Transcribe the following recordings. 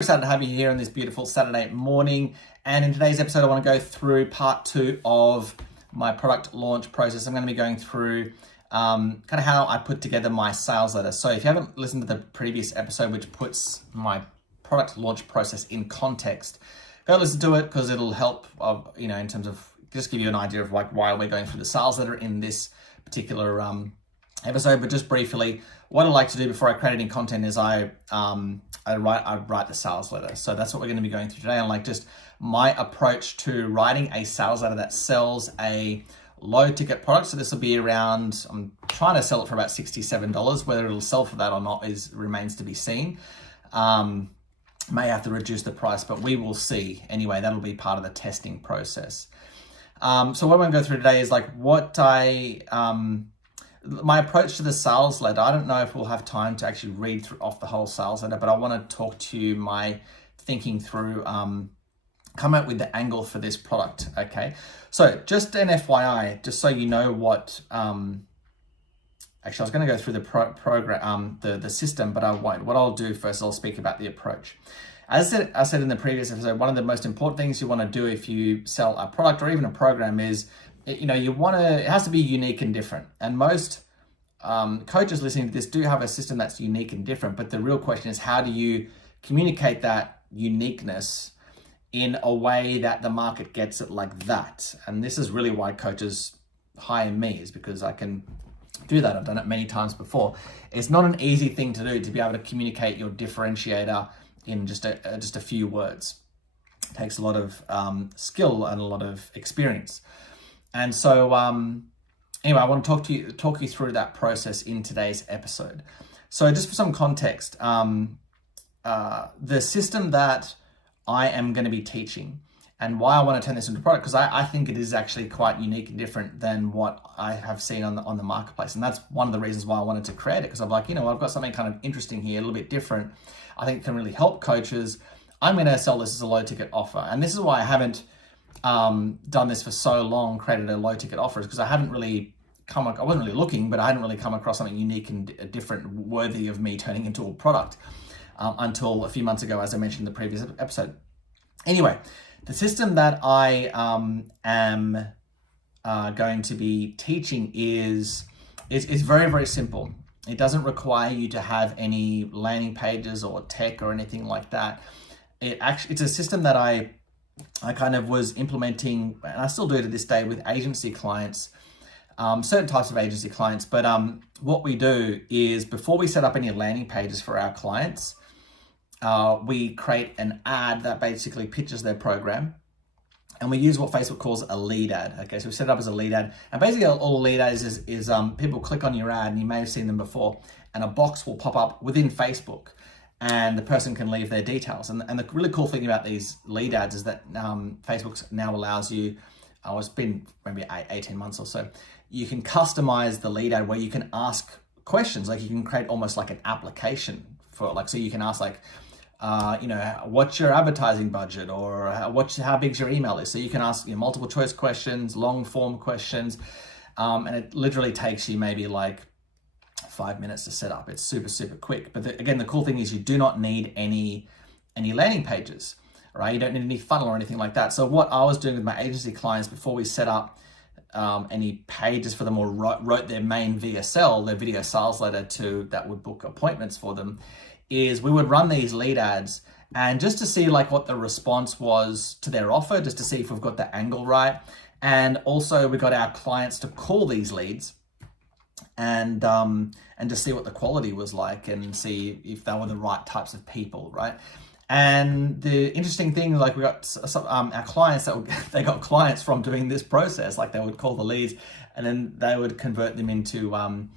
Excited to have you here on this beautiful Saturday morning. And in today's episode, I want to go through part 2 of my product launch process. I'm going to be going through kind of how I put together my sales letter. So if you haven't listened to the previous episode, which puts my product launch process in context, go listen to it because it'll help, in terms of just give you an idea of like why we're going through the sales letter in this particular episode. But just briefly, what I like to do before I create any content is I write the sales letter. So that's what we're going to be going through today. And like just my approach to writing a sales letter that sells a low ticket product. So this will be around, I'm trying to sell it for about $67. Whether it'll sell for that or not remains to be seen. May have to reduce the price, but we will see. Anyway, that'll be part of the testing process. So what I'm going to go through today is like my approach to the sales letter. I don't know if we'll have time to actually read off the whole sales letter, but I want to talk to you my thinking through, come up with the angle for this product. Okay. So just an FYI, just so you know what, actually I was going to go through the program, the system, but I won't. What I'll do first, I'll speak about the approach. As I said in the previous episode, one of the most important things you want to do if you sell a product or even a program is, it has to be unique and different. And most coaches listening to this do have a system that's unique and different. But the real question is, how do you communicate that uniqueness in a way that the market gets it like that? And this is really why coaches hire me, is because I can do that. I've done it many times before. It's not an easy thing to do, to be able to communicate your differentiator in just a few words. It takes a lot of skill and a lot of experience. And so anyway, I want to talk you through that process in today's episode. So just for some context, the system that I am going to be teaching and why I want to turn this into a product, because I think it is actually quite unique and different than what I have seen on the marketplace. And that's one of the reasons why I wanted to create it, because I'm like, I've got something kind of interesting here, a little bit different. I think it can really help coaches. I'm going to sell this as a low ticket offer. And this is why I haven't done this for so long, created a low ticket offer, is because I wasn't really looking, but I hadn't really come across something unique and different worthy of me turning into a product until a few months ago, as I mentioned in the previous episode. Anyway, the system that I am going to be teaching is very, very simple. It doesn't require you to have any landing pages or tech or anything like that. It's a system that I kind of was implementing, and I still do it to this day with agency clients, certain types of agency clients. But what we do is, before we set up any landing pages for our clients, we create an ad that basically pitches their program. And we use what Facebook calls a lead ad. Okay, so we set it up as a lead ad. And basically all a lead ad is people click on your ad, and you may have seen them before, and a box will pop up within Facebook, and the person can leave their details. And the really cool thing about these lead ads is that Facebook now allows you, it's been maybe 18 months or so, you can customize the lead ad where you can ask questions. Like you can create almost like an application for, like, so you can ask like, what's your advertising budget, or how big's your email list? So you can ask multiple choice questions, long form questions, and it literally takes you maybe like 5 minutes to set up. It's super, super quick. But again, the cool thing is you do not need any landing pages, right? You don't need any funnel or anything like that. So what I was doing with my agency clients before we set up any pages for them, or wrote their main VSL, their video sales letter that would book appointments for them, is we would run these lead ads, and just to see like what the response was to their offer, just to see if we've got the angle right. And also we got our clients to call these leads and to see what the quality was like, and see if they were the right types of people, right? And the interesting thing, like we got some, our clients they got clients from doing this process. Like they would call the leads, and then they would convert them into, not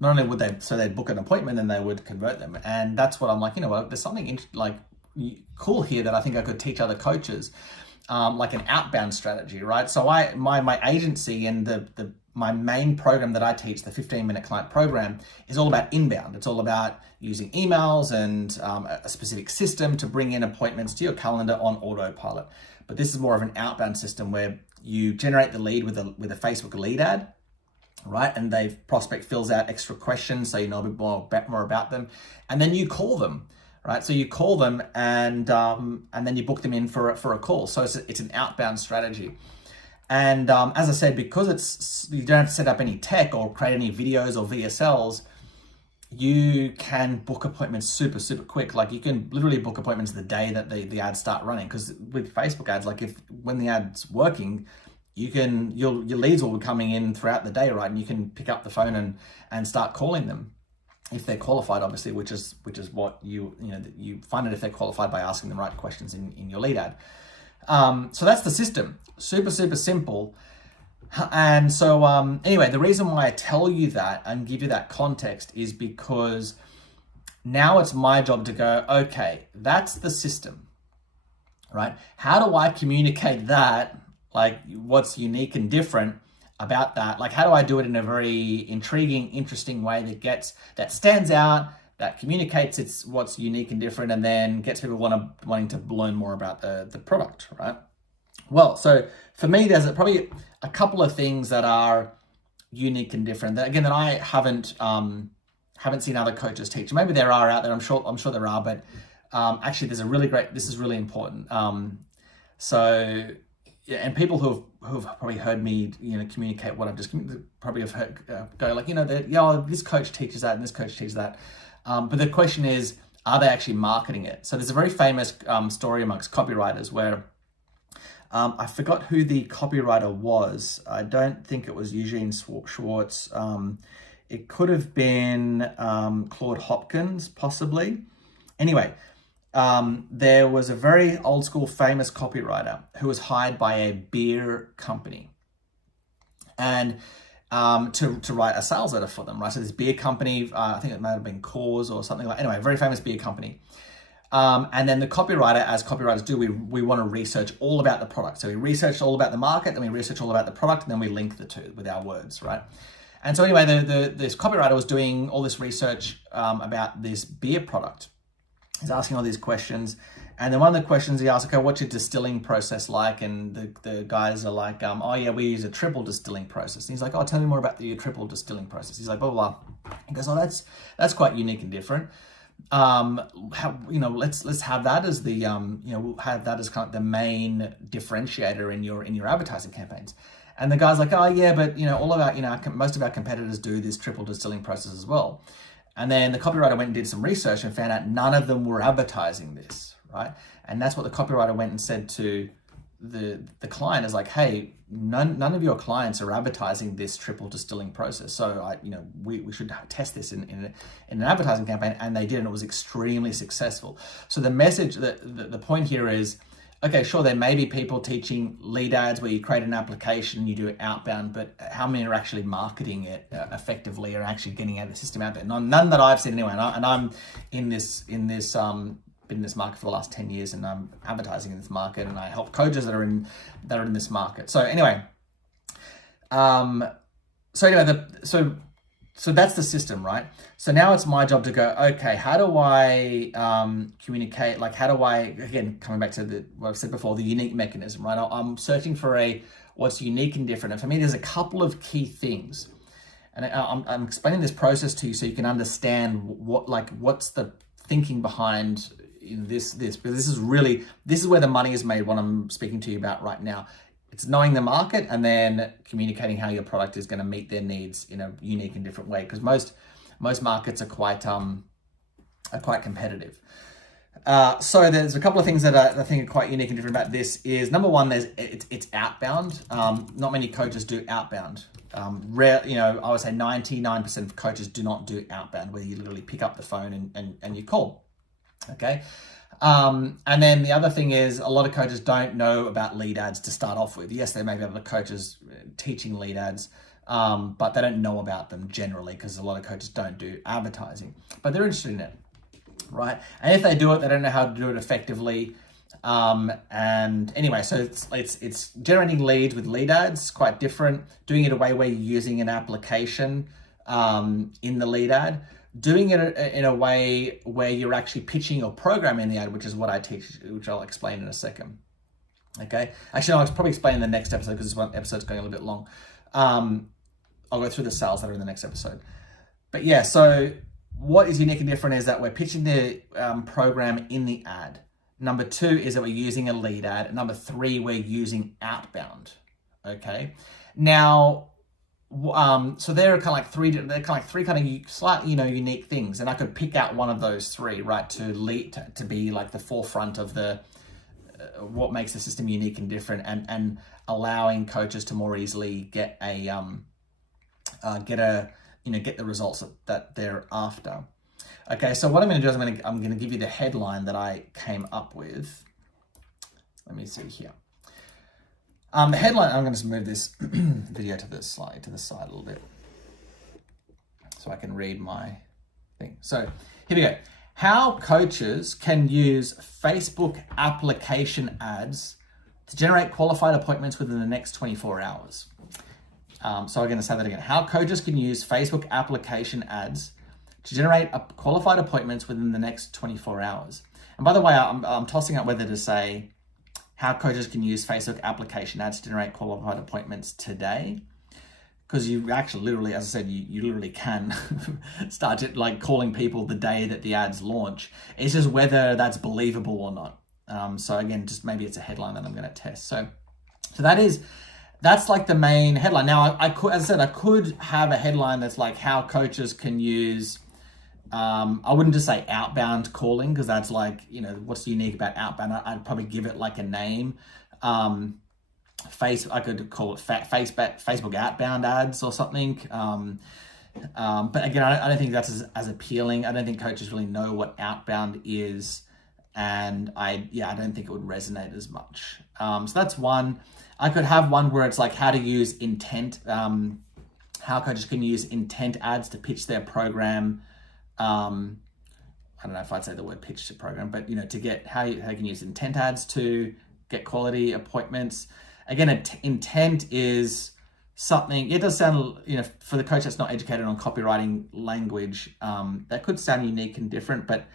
only would they'd book an appointment, and they would convert them. And that's what I'm like, there's something cool here that I think I could teach other coaches, like an outbound strategy, right? So my agency and my main program that I teach, the 15-minute client program, is all about inbound. It's all about using emails and a specific system to bring in appointments to your calendar on autopilot. But this is more of an outbound system where you generate the lead with a Facebook lead ad, right? And the prospect fills out extra questions so you know a bit more about them. And then you call them, right? So you call them and then you book them in for a call. So it's an outbound strategy. And as I said, because you don't have to set up any tech or create any videos or VSLs, you can book appointments super, super quick. Like you can literally book appointments the day that the ads start running. Because with Facebook ads, like when the ad's working, your leads will be coming in throughout the day, right? And you can pick up the phone and start calling them if they're qualified, obviously, which is what you find it if they're qualified by asking the right questions in your lead ad. So that's the system. Super, super simple. And so anyway, the reason why I tell you that and give you that context is because now it's my job to go, okay, that's the system, right? How do I communicate that? Like what's unique and different about that? Like how do I do it in a very intriguing, interesting way that stands out, that communicates what's unique and different, and then gets people wanting to learn more about the product, right? Well, so for me, there's probably a couple of things that are unique and different that I haven't seen other coaches teach. Maybe there are out there. I'm sure there are, but actually, there's a really great. This is really important. So yeah, and people who've probably heard me, communicate what I've just probably have heard go like, this coach teaches that and this coach teaches that. But the question is, are they actually marketing it? So there's a very famous story amongst copywriters where I forgot who the copywriter was. I don't think it was Eugene Schwartz. It could have been Claude Hopkins, possibly. Anyway, there was a very old school famous copywriter who was hired by a beer company and to write a sales letter for them, right? So this beer company, I think it might have been Coors or something like, anyway, a very famous beer company. And then the copywriter, as copywriters do, we want to research all about the product. So we research all about the market, then we research all about the product, and then we link the two with our words, right? And so anyway, this copywriter was doing all this research about this beer product. He's asking all these questions. And then one of the questions he asked, okay, what's your distilling process like? And the guys are like, oh yeah, we use a triple distilling process. And he's like, oh, tell me more about your triple distilling process. He's like, blah, blah, blah. He goes, oh, that's quite unique and different. Let's have that as the we'll have that as kind of the main differentiator in your advertising campaigns. And the guy's like, oh yeah, but all of our most of our competitors do this triple distilling process as well. And then the copywriter went and did some research and found out none of them were advertising this, right? And that's what the copywriter went and said to the client is like, hey, none of your clients are advertising this triple distilling process. So we should test this in an advertising campaign, and they did, and it was extremely successful. So the message, the point here is, okay, sure, there may be people teaching lead ads where you create an application, you do it outbound, but how many are actually marketing it effectively or actually getting out of the system out there? None that I've seen anyway. And I'm in this been in this market for the last 10 years, and I'm advertising in this market, and I help coaches that are in this market. So anyway, so that's the system, right? So now it's my job to go, okay, how do I communicate? Like, how do I, again, coming back to what I've said before, the unique mechanism, right? I'm searching for what's unique and different. And for me, there's a couple of key things. And I'm explaining this process to you so you can understand what's the thinking behind this, because this is where the money is made, what I'm speaking to you about right now. It's knowing the market and then communicating how your product is going to meet their needs in a unique and different way, because most markets are quite competitive. So there's a couple of things that I think are quite unique and different about this. Is number one, it's outbound. Not many coaches do outbound. I would say 99% of coaches do not do outbound, where you literally pick up the phone and you call. Okay. And then the other thing is, a lot of coaches don't know about lead ads to start off with. Yes, there may be other coaches teaching lead ads, but they don't know about them generally, because a lot of coaches don't do advertising, but they're interested in it, right? And if they do it, they don't know how to do it effectively. And anyway, so it's generating leads with lead ads, quite different. Doing it a way where you're using an application in the lead ad. Doing it in a way where you're actually pitching your program in the ad, which is what I teach, which I'll explain in a second. Okay. Actually, I'll probably explain in the next episode, because this one episode's going a little bit long. I'll go through the sales that are in the next episode. But yeah, so what is unique and different is that we're pitching the program in the ad. Number 2 is that we're using a lead ad. And number 3, we're using outbound. Okay. Now, so they're kind of like three kind of slightly, unique things. And I could pick out one of those 3, right, to be like the forefront of the what makes the system unique and different, and allowing coaches to more easily get the results that they're after. Okay, so what I'm going to do is I'm going to give you the headline that I came up with. Let me see here. The headline, I'm going to move this video to the side a little bit so I can read my thing. So here we go. How coaches can use Facebook application ads to generate qualified appointments within the next 24 hours. So I'm going to say that again. How coaches can use Facebook application ads to generate qualified appointments within the next 24 hours. And by the way, I'm tossing up whether to say how coaches can use Facebook application ads to generate qualified appointments today. Because you actually literally, as I said, you literally can start like calling people the day that the ads launch. It's just whether that's believable or not. So again, just maybe it's a headline that I'm going to test. So that's like the main headline. Now, I could, as I said, I could have a headline that's like how coaches can use, I wouldn't just say outbound calling, because that's like, what's unique about outbound? I'd probably give it like a name. I could call it Facebook outbound ads or something. But again, I don't think that's as appealing. I don't think coaches really know what outbound is. And I don't think it would resonate as much. So that's one. I could have one where it's like how to use intent, how coaches can use intent ads to pitch their program. I don't know if I'd say the word pitch to program, but to get how you can use intent ads to get quality appointments. Again, intent is something, it does sound, for the coach that's not educated on copywriting language, that could sound unique and different, but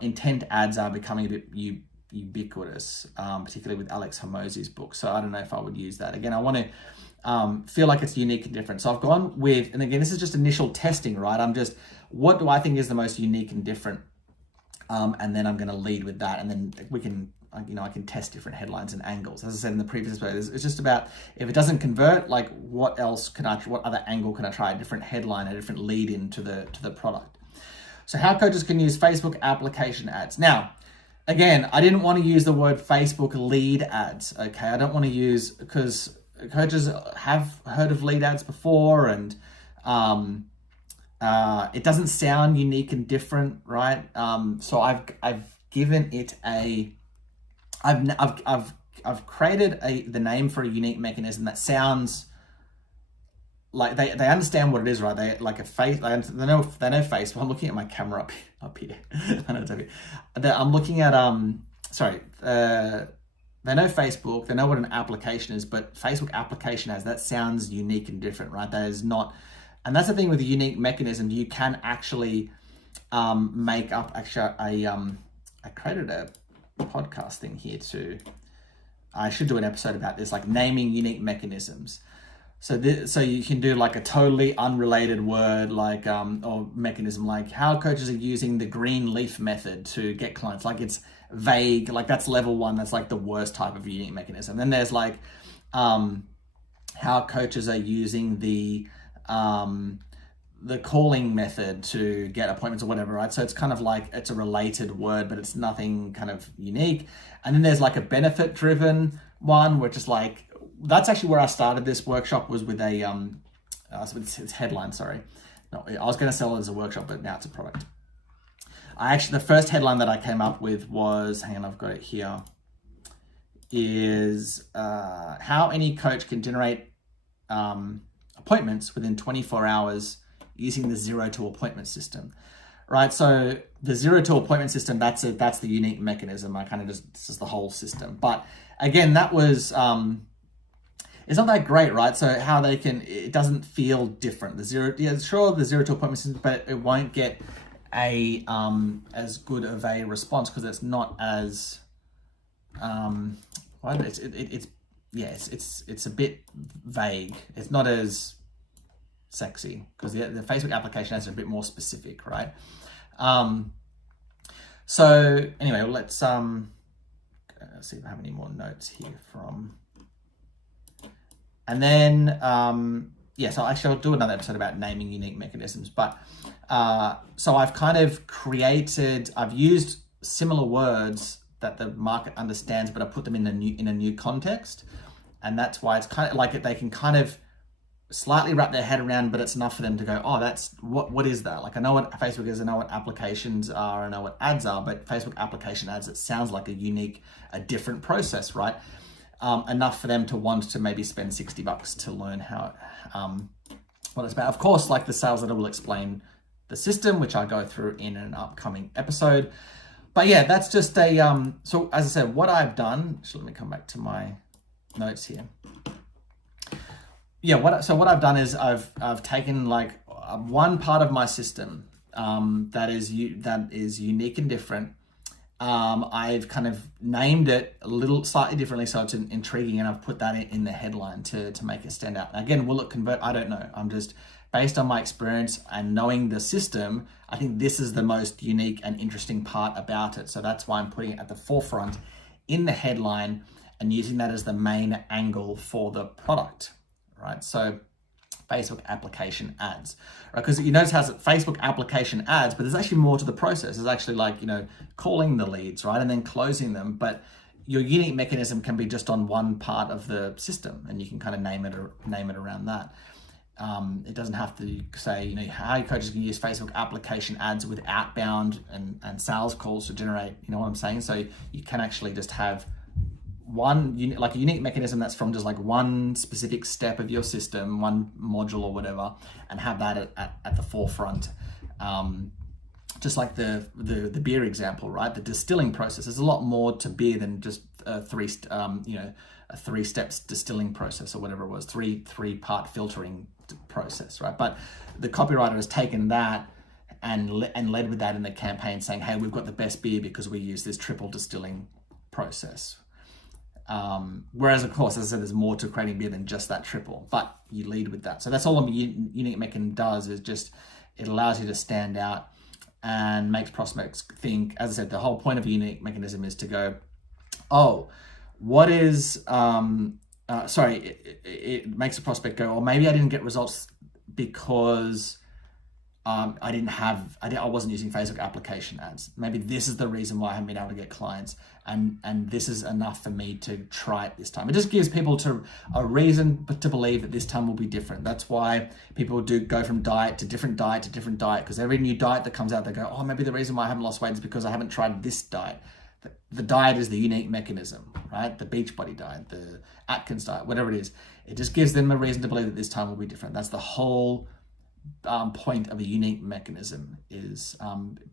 intent ads are becoming a bit ubiquitous, particularly with Alex Hormozi's book. So I don't know if I would use that. Again, I want to feel like it's unique and different. So I've gone with, and again, this is just initial testing, right? What do I think is the most unique and different? And then I'm going to lead with that. And then we can, I can test different headlines and angles. As I said in the previous episode, it's just about, if it doesn't convert, like what other angle can I try? A different headline, a different lead into the product. So how coaches can use Facebook application ads. Now, again, I didn't want to use the word Facebook lead ads, okay? I don't want to use, because coaches have heard of lead ads before, and it doesn't sound unique and different, right? So I've given it I've created the name for a unique mechanism that sounds like they understand what it is, right? They like a face. They know Facebook. I'm looking at my camera up here. I know it's up here. I'm looking at they know Facebook. They know what an application is, but Facebook application ads, that sounds unique and different, right? That is not, and that's the thing with the unique mechanism. You can actually make up. Actually, I created a podcast thing here too. I should do an episode about this, like naming unique mechanisms. So you can do like a totally unrelated word, like or mechanism, like how coaches are using the green leaf method to get clients. Like it's vague, like that's level 1. That's like the worst type of unique mechanism. Then there's like how coaches are using the calling method to get appointments or whatever, right? So it's kind of like it's a related word, but it's nothing kind of unique. And then there's like a benefit driven one, which is like, that's actually where I started this workshop, was with a it's headline, sorry. No, I was going to sell it as a workshop, but now it's a product. The first headline that I came up with was, hang on, I've got it here, is how any coach can generate appointments within 24 hours using the 0 to appointment system, right? So the 0 to appointment system, that's the unique mechanism. This is the whole system. But again, that was, it's not that great, right? So how it doesn't feel different. The 0 to appointment system, but it won't get as good of a response because it's not as, it's a bit vague. It's not as, sexy, because the Facebook application ads are a bit more specific, right? So anyway, let's see if I have any more notes here from. And then, so actually I'll do another episode about naming unique mechanisms. But so I've used similar words that the market understands, but I put them in a new context. And that's why it's kind of like they can kind of slightly wrap their head around, but it's enough for them to go, oh, that's what is that? Like, I know what Facebook is, I know what applications are, I know what ads are, but Facebook application ads, it sounds like a different process, right? Enough for them to want to maybe spend $60 to learn how what it's about. Of course, like the sales letter will explain the system, which I go through in an upcoming episode. But yeah, that's just so as I said, what I've done, so let me come back to my notes here. Yeah, what I've done is I've taken like one part of my system that is unique and different. I've kind of named it a little slightly differently so it's intriguing, and I've put that in the headline to make it stand out. Again, will it convert? I don't know. I'm just, based on my experience and knowing the system, I think this is the most unique and interesting part about it. So that's why I'm putting it at the forefront in the headline and using that as the main angle for the product, right? So Facebook application ads, right? Because you notice how it's Facebook application ads, but there's actually more to the process. There's actually like, calling the leads, right? And then closing them. But your unique mechanism can be just on one part of the system, and you can kind of name it around that. It doesn't have to say, how your coaches can use Facebook application ads with outbound and sales calls to generate, you know what I'm saying? So you can actually just have a unique mechanism that's from just like one specific step of your system, one module or whatever, and have that at the forefront. Just like the beer example, right? The distilling process. There's a lot more to beer than just a three steps distilling process or whatever it was, three part filtering process, right? But the copywriter has taken that and led with that in the campaign, saying, hey, we've got the best beer because we use this triple distilling process. Whereas, of course, as I said, there's more to creating beer than just that triple, but you lead with that. So that's all a unique mechanism does, is just it allows you to stand out and makes prospects think. As I said, the whole point of a unique mechanism is to go, oh, what is, it makes a prospect go, oh, maybe I didn't get results because I wasn't using Facebook application ads. Maybe this is the reason why I haven't been able to get clients, and this is enough for me to try it this time. It just gives people a reason to believe that this time will be different. That's why people do go from diet to different diet, because every new diet that comes out, they go, oh, maybe the reason why I haven't lost weight is because I haven't tried this diet. The diet is the unique mechanism, right? The Beachbody diet, the Atkins diet, whatever it is. It just gives them a reason to believe that this time will be different. That's the whole point of a unique mechanism. Is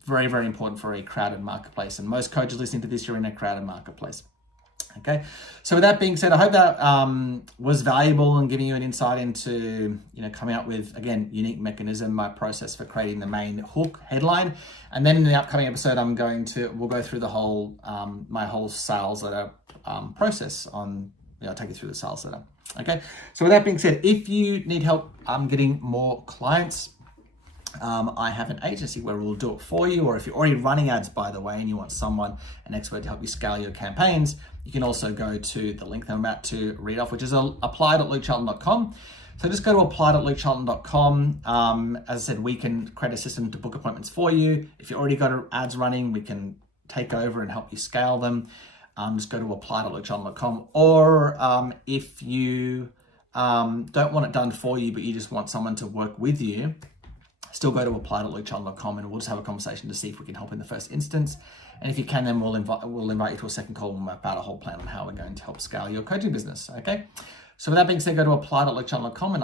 very, very important for a crowded marketplace. And most coaches listening to this, you're in a crowded marketplace. Okay. So with that being said, I hope that was valuable and giving you an insight into, coming up with, again, unique mechanism, my process for creating the main hook headline. And then in the upcoming episode, we'll go through the whole, my whole sales letter process on, I'll take you through the sales letter. Okay. So with that being said, if you need help getting more clients, I have an agency where we'll do it for you. Or if you're already running ads, by the way, and you want an expert to help you scale your campaigns, you can also go to the link that I'm about to read off, which is apply.lukecharlton.com. So just go to apply.lukecharlton.com. As I said, we can create a system to book appointments for you. If you already got ads running, we can take over and help you scale them. Just go to apply.lukecharlton.com. Or if you don't want it done for you, but you just want someone to work with you, still go to apply.lukecharlton.com, and we'll just have a conversation to see if we can help in the first instance. And if you can, then we'll invite you to a second call and map out a whole plan on how we're going to help scale your coaching business. Okay. So with that being said, go to apply.lukecharlton.com, and